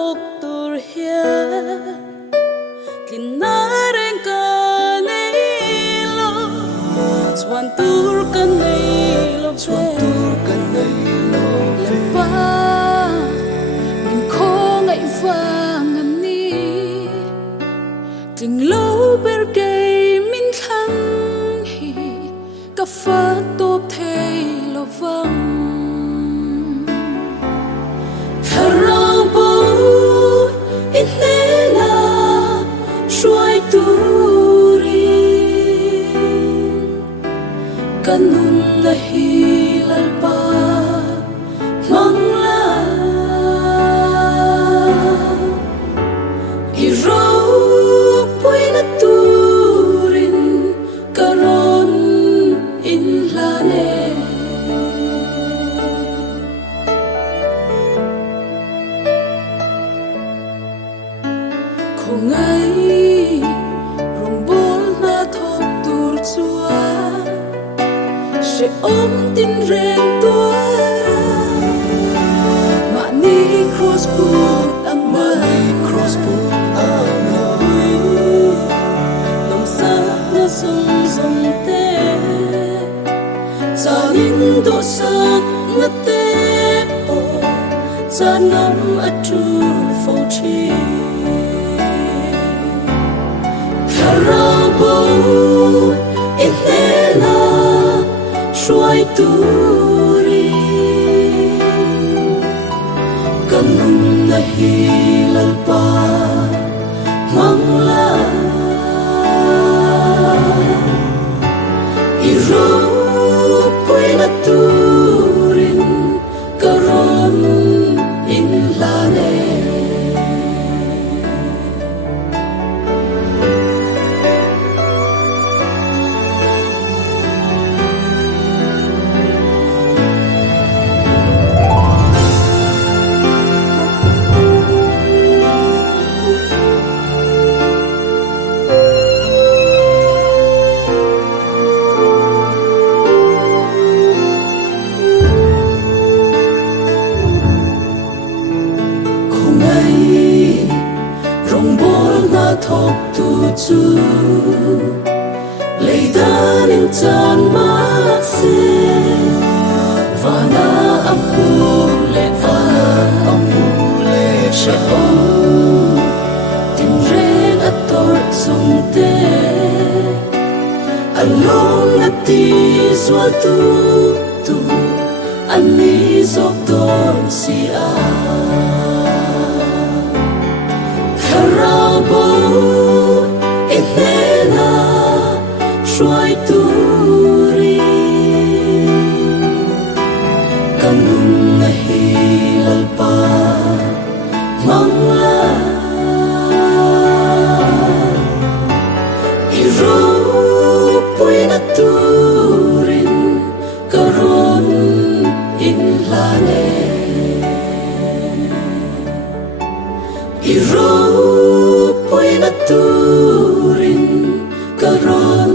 thok tur hia tlin na reng ka nei lo chuan tur kan nei lo lepa min khong ai vang ani ting lo ber ke min thang hi ka fa top thei lo vang RAWNGBAWL in nena shuai turin kanun na hilal pa mangla iraw pui na turin karon in lane KHAWNGAIH RAWNGBAWL na thok tur chua she om tin ren tua mani cross put amai nong sa na song te chanin do sak na te o chanam atu fo chi RAWNGBAWL in nena shuai turin kanun na hilal pa mangla iraw pui na turin karon in lane RAWNGBAWL na thok tu chu leidan in chan ma se vana apu le she om tin ren ator song te along ati swal tu ani zok don si a RAWNGBAWL in nena shuai turin kanun na hilal pa mangla iraw pui na turin karon in lane iraw pui na turin karon